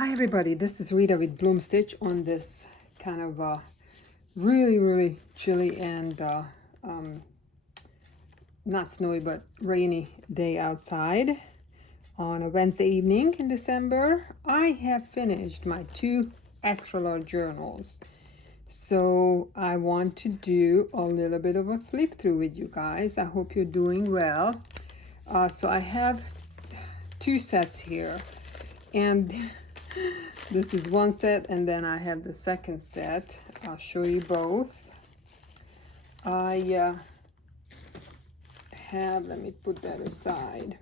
Hi everybody, this is Rita with Bloom Stitch on this kind of really chilly and not snowy but rainy day outside on a Wednesday evening in December. I have finished my 2 extra large journals. So I want to do a little bit of a flip through with you guys. I hope you're doing well. So I have 2 sets here, and this is one set, and then I have the second set. I'll show you both. I have, let me put that aside.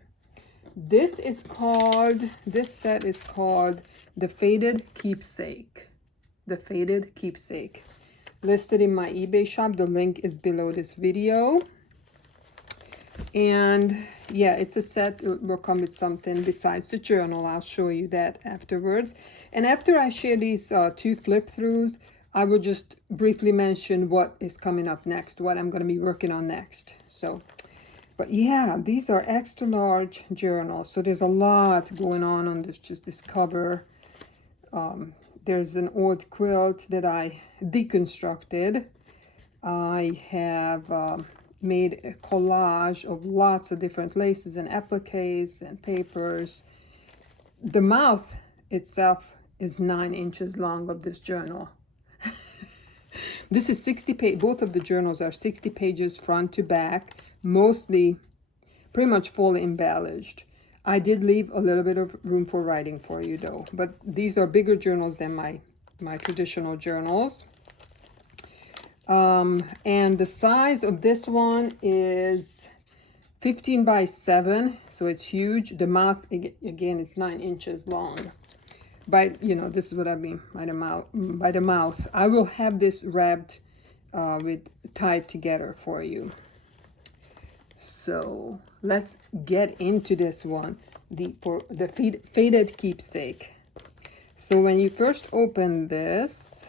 This set is called the Faded Keepsake. The Faded Keepsake. Listed in my eBay shop. The link is below this video. And yeah, it's a set. It will come with something besides the journal. I'll show you that afterwards. And after I share these 2 flip throughs, I will just briefly mention what is coming up next, what I'm going to be working on next. So, but yeah, these are extra large journals. So there's a lot going on this cover. There's an old quilt that I deconstructed. I have made a collage of lots of different laces and appliques and papers. The mouth itself is 9 inches long of this journal. This is 60 pages. Both of the journals are 60 pages front to back, mostly pretty much fully embellished. I did leave a little bit of room for writing for you though, but these are bigger journals than my traditional journals. And the size of this one is 15 by 7, so it's huge. The mouth, again, is 9 inches long. But, you know, this is what I mean by the mouth. I will have this wrapped tied together for you. So let's get into this one, for the Faded Keepsake. So when you first open this,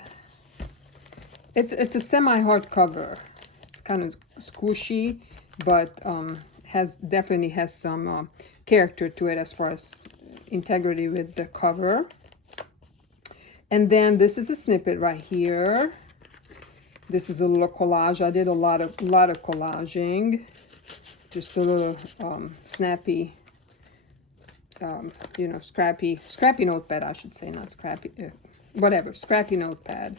it's a semi-hard cover. It's kind of squishy, but definitely has some character to it as far as integrity with the cover. And then this is a snippet right here. This is a little collage. I did a lot of collaging. Just a little snappy, you know, scrappy notepad, I should say, not scrappy, whatever, scrappy notepad.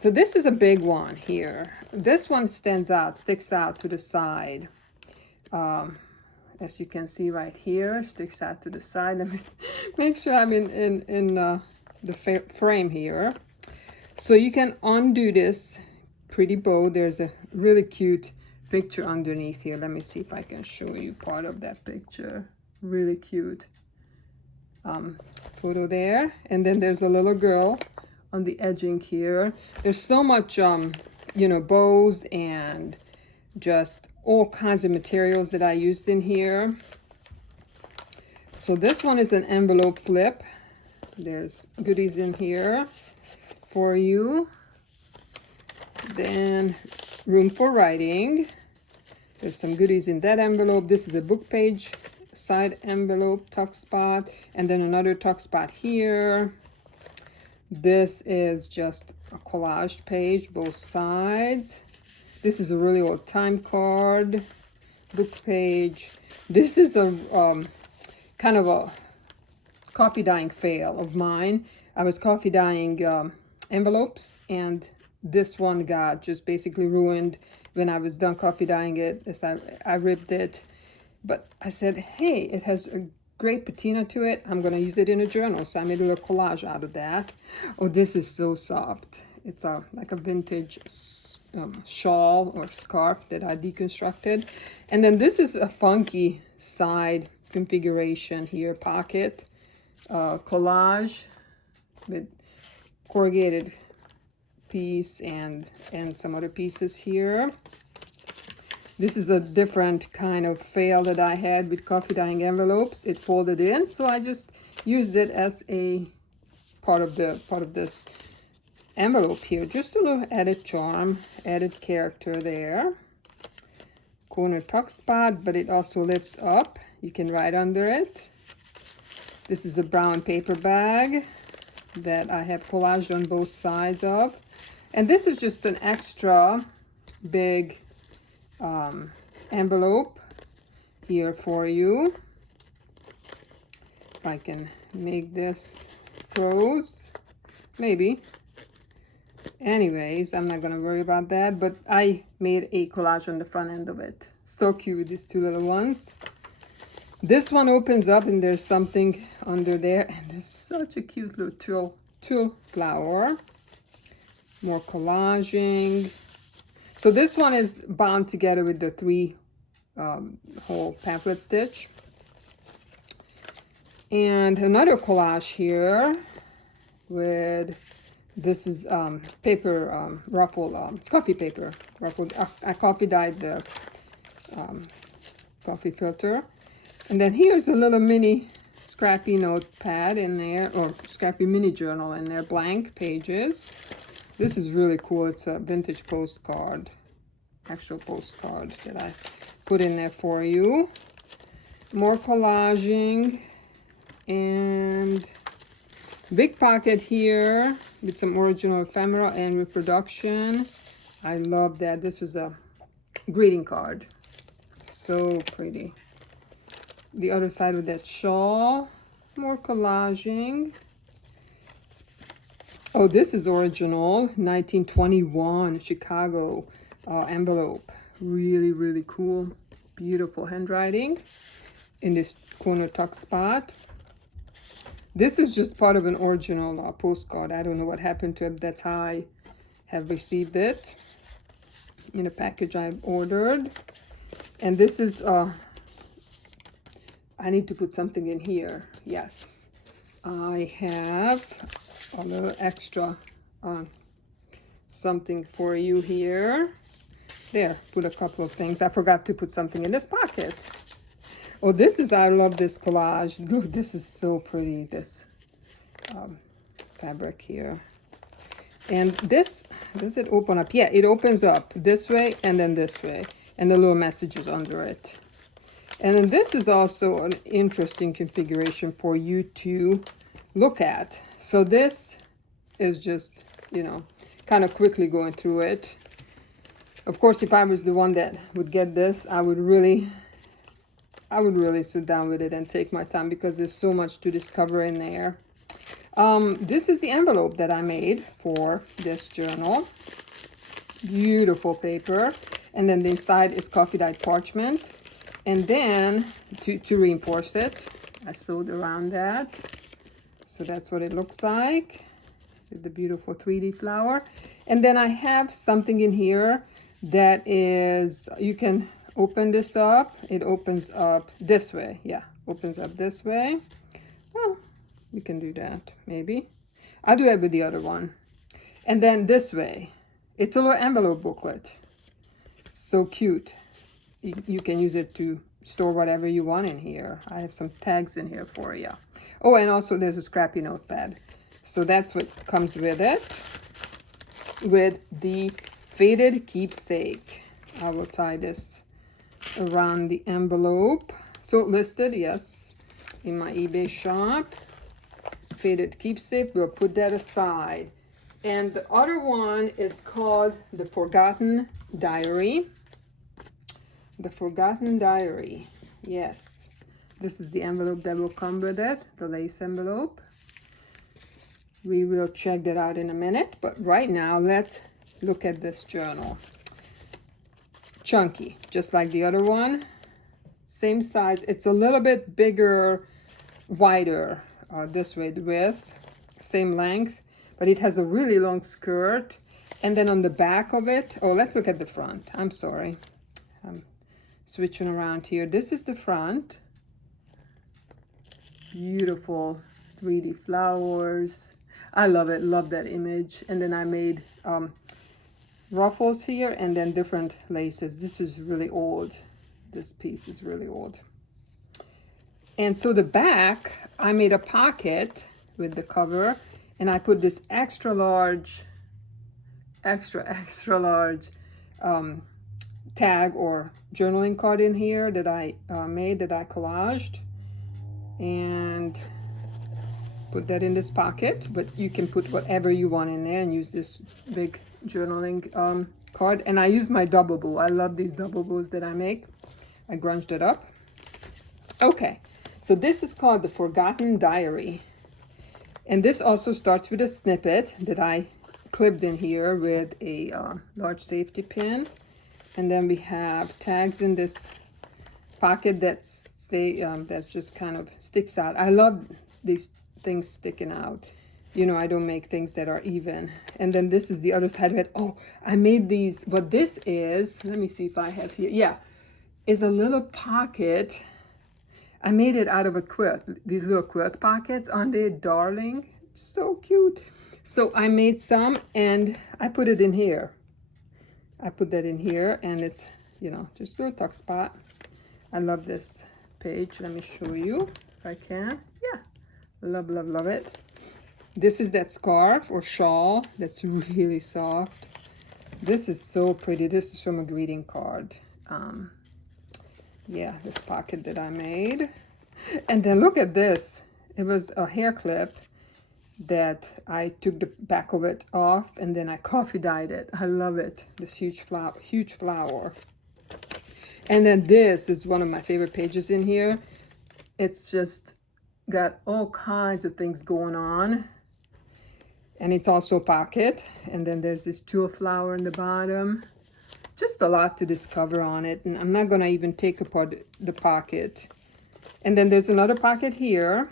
So this is a big one here. This one sticks out to the side. As you can see right here, sticks out to the side. Let me make sure I'm in the frame here. So you can undo this pretty bow. There's a really cute picture underneath here. Let me see if I can show you part of that picture. Really cute photo there. And then there's a little girl on the edging here. There's so much, you know, bows and just all kinds of materials that I used in here. So this one is an envelope flip. There's goodies in here for you. Then room for writing. There's some goodies in that envelope. This is a book page side envelope tuck spot, and then another tuck spot here. This is just a collaged page, both sides. This is a really old time card, book page. This is a kind of a coffee dyeing fail of mine. I was coffee dyeing envelopes, and this one got just basically ruined when I was done coffee dyeing it. As I ripped it, but I said, hey, it has a great patina to it. I'm going to use it in a journal. So I made a little collage out of that. Oh, this is so soft. It's like a vintage shawl or scarf that I deconstructed. And then this is a funky side configuration here, pocket collage with corrugated piece and some other pieces here. This is a different kind of fail that I had with coffee dyeing envelopes. It folded in, so I just used it as a part of this envelope here. Just a little added charm, added character there. Corner tuck spot, but it also lifts up. You can write under it. This is a brown paper bag. that I have collaged on both sides of. And this is just an extra big envelope here for you. If I can make this close, maybe. Anyways, I'm not gonna worry about that, but I made a collage on the front end of it. So cute, these two little ones. This one opens up and there's something under there, and there's such a cute little tulle flower. More collaging. So this one is bound together with the 3 hole pamphlet stitch. And another collage here with, this is paper ruffle, coffee paper ruffled. I coffee dyed the coffee filter. And then here's a little mini scrappy notepad in there, or scrappy mini journal in there, blank pages. This is really cool. It's a vintage postcard, actual postcard that I put in there for you. More collaging, and big pocket here with some original ephemera and reproduction. I love that. This is a greeting card. So pretty. The other side with that shawl. More collaging. Oh, this is original, 1921 Chicago envelope. Really, really cool. Beautiful handwriting in this corner tuck spot. This is just part of an original postcard. I don't know what happened to it. That's how I have received it in a package I've ordered. And this is, I need to put something in here. Yes, I have a little extra something for you here. There, put a couple of things. I forgot to put something in this pocket. Oh, this is, I love this collage. Look, this is so pretty, this fabric here. And this, does it open up? Yeah, it opens up this way and then this way. And the little messages under it. And then this is also an interesting configuration for you to look at. So this is just, you know, kind of quickly going through it. Of course, if I was the one that would get this, I would really sit down with it and take my time, because there's so much to discover in there. This is the envelope that I made for this journal. Beautiful paper. And then the inside is coffee dyed parchment. And then to reinforce it, I sewed around that. So that's what it looks like with the beautiful 3D flower. And then I have something in here that is, you can open this up. It opens up this way. Yeah, opens up this way. Well, we can do that maybe. I'll do it with the other one. And then this way, it's a little envelope booklet. So cute. You can use it to store whatever you want in here. I have some tags in here for you. Oh, and also there's a scrappy notepad. So that's what comes with it. With the faded keepsake. I will tie this around the envelope. So listed, yes, in my eBay shop. Faded keepsake, we'll put that aside. And the other one is called The Forgotten Diary. The Forgotten Diary, yes. This is the envelope that will come with it, the lace envelope. We will check that out in a minute, but right now let's look at this journal. Chunky, just like the other one. Same size, it's a little bit bigger, wider this way, the width, same length, but it has a really long skirt. And then on the back of it, oh, let's look at the front. I'm sorry. I'm switching around here. This is the front. Beautiful 3D flowers. I love it, love that image. And then I made ruffles here and then different laces. This is really old. This piece is really old. And so the back, I made a pocket with the cover, and I put this extra large tag or journaling card in here that I made, that I collaged. And put that in this pocket, but you can put whatever you want in there and use this big journaling card. And I use my double bow. I love these double bows that I make. I grunged it up. Okay, so this is called the Forgotten Diary. And this also starts with a snippet that I clipped in here with a large safety pin. And then we have tags in this pocket that just kind of sticks out. I love these things sticking out. You know, I don't make things that are even. And then this is the other side of it. Oh, I made these. What this is, let me see if I have here. Yeah, is a little pocket. I made it out of a quilt. These little quilt pockets, aren't they darling? So cute. So I made some and I put it in here. I put that in here and it's, you know, just a little tuck spot. I love this page. Let me show you if I can. Yeah, love, love, love it. This is that scarf or shawl that's really soft. This is so pretty. This is from a greeting card. Yeah, this pocket that I made. And then look at this. It was a hair clip that I took the back of it off and then I coffee dyed it. I love it. This huge flower. And then this is one of my favorite pages in here. It's just got all kinds of things going on. And it's also a pocket. And then there's this tulip flower in the bottom. Just a lot to discover on it. And I'm not gonna even take apart the pocket. And then there's another pocket here,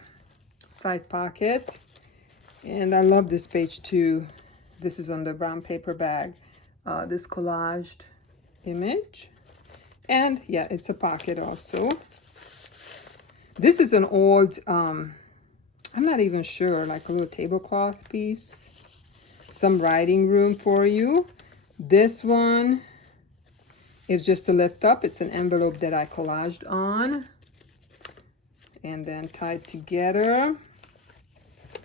side pocket. And I love this page too. This is on the brown paper bag. This collaged image. And yeah, it's a pocket also. This is an old, I'm not even sure, like a little tablecloth piece. Some writing room for you. This one is just a lift up. It's an envelope that I collaged on. And then tied together.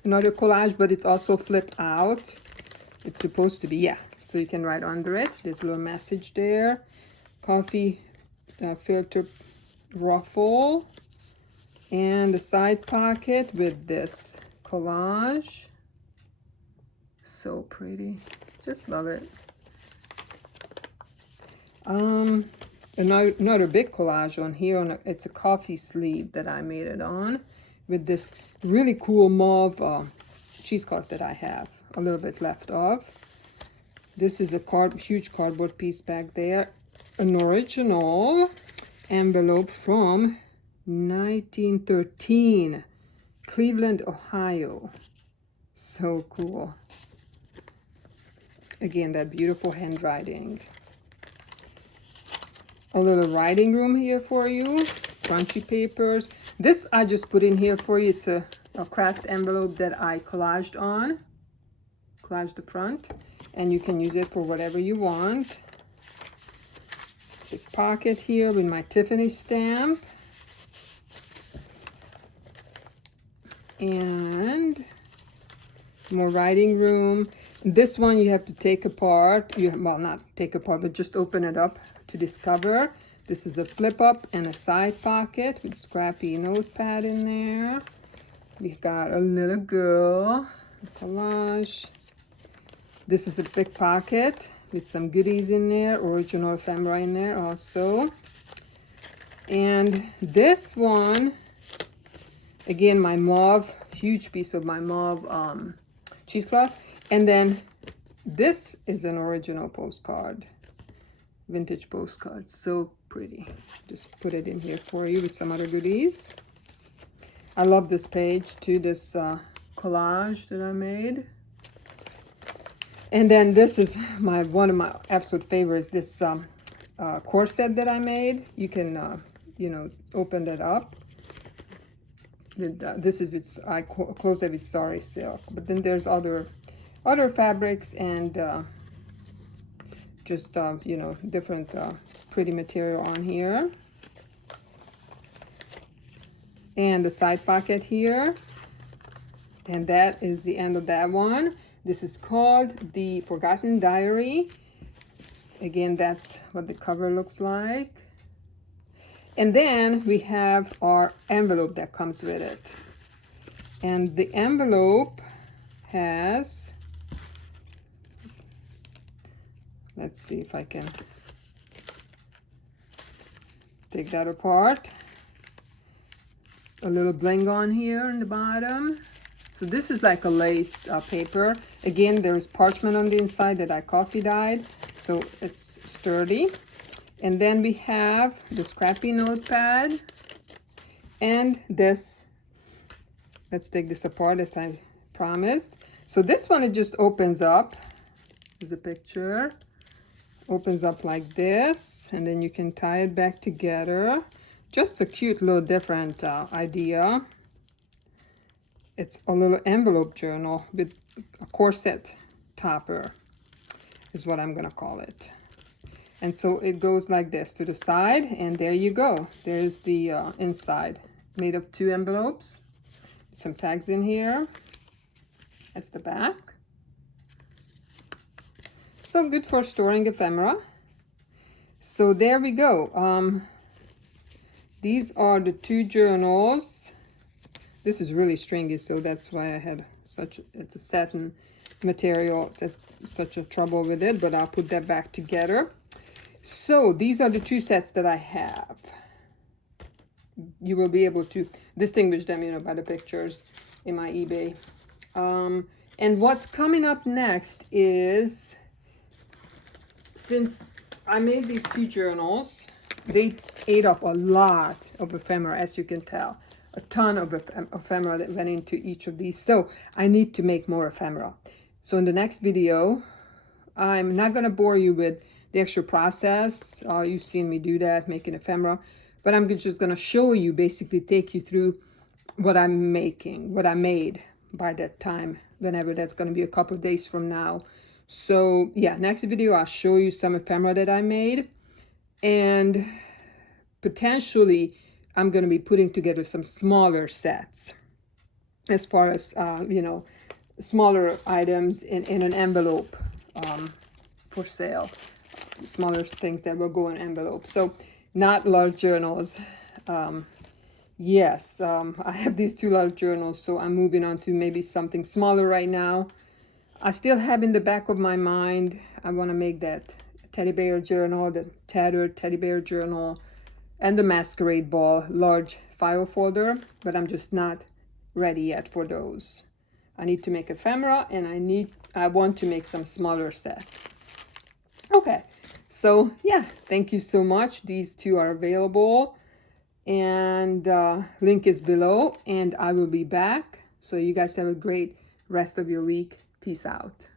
Another collage, but it's also flipped out. It's supposed to be, yeah. So you can write under it. There's a little message there. Coffee filter ruffle. And the side pocket with this collage. So pretty. Just love it. Another big collage on here. It's a coffee sleeve that I made it on with this really cool mauve cheesecloth that I have a little bit left of. This is a huge cardboard piece back there. An original envelope from 1913, Cleveland, Ohio. So cool. Again, that beautiful handwriting. A little writing room here for you. Crunchy papers. This I just put in here for you. It's a craft envelope that I collaged on. Collaged the front. And you can use it for whatever you want. Big pocket here with my Tiffany stamp. And more writing room. This one you have to take apart. Well, not take apart, but just open it up to discover. This is a flip up and a side pocket with scrappy notepad in there. We got a little girl, a collage. This is a big pocket with some goodies in there, original ephemera in there also. And this one, again, my mauve, huge piece of my mauve cheesecloth. And then this is an original postcard, vintage postcard. So pretty. Just put it in here for you with some other goodies. I love this page too, this collage that I made. And then this is one of my absolute favorites, this corset that I made. You can, you know, open that up. This is with, I close it with sari silk. But then there's other fabrics and just, you know, different pretty material on here. And the side pocket here. And that is the end of that one. This is called the Forgotten Diary. Again, that's what the cover looks like. And then we have our envelope that comes with it. And the envelope has, let's see if I can take that apart. It's a little bling on here in the bottom. So this is like a lace paper. Again, there's parchment on the inside that I coffee dyed, so it's sturdy. And then we have the scrappy notepad and this. Let's take this apart as I promised. So this one, it just opens up. There's a picture. Opens up like this, and then you can tie it back together. Just a cute little different idea. It's a little envelope journal with a corset topper is what I'm gonna call it. And so it goes like this to the side, and there you go. There's the inside, made of 2 envelopes. Some tags in here. That's the back. So good for storing ephemera. So there we go. These are the 2 journals. This is really stringy, so that's why I had it's a satin material. It's such a trouble with it, but I'll put that back together. So these are the 2 sets that I have. You will be able to distinguish them, you know, by the pictures in my eBay. And what's coming up next is, since I made these 2 journals, they ate up a lot of ephemera, as you can tell. A ton of ephemera that went into each of these. So I need to make more ephemera. So in the next video, I'm not going to bore you with the extra process. You've seen me do that, making ephemera. But I'm just going to show you, basically take you through what I'm making, what I made by that time, whenever that's going to be a couple of days from now. So yeah, next video, I'll show you some ephemera that I made. And potentially, I'm going to be putting together some smaller sets as far as, you know, smaller items in an envelope for sale. Smaller things that will go in envelopes. So not large journals. Yes, I have these 2 large journals, so I'm moving on to maybe something smaller right now. I still have in the back of my mind, I want to make that teddy bear journal, the tattered teddy bear journal, and the masquerade ball large file folder, but I'm just not ready yet for those. I need to make ephemera, and I want to make some smaller sets. Okay, so yeah, thank you so much. These 2 are available, and link is below, and I will be back. So you guys have a great rest of your week. Peace out.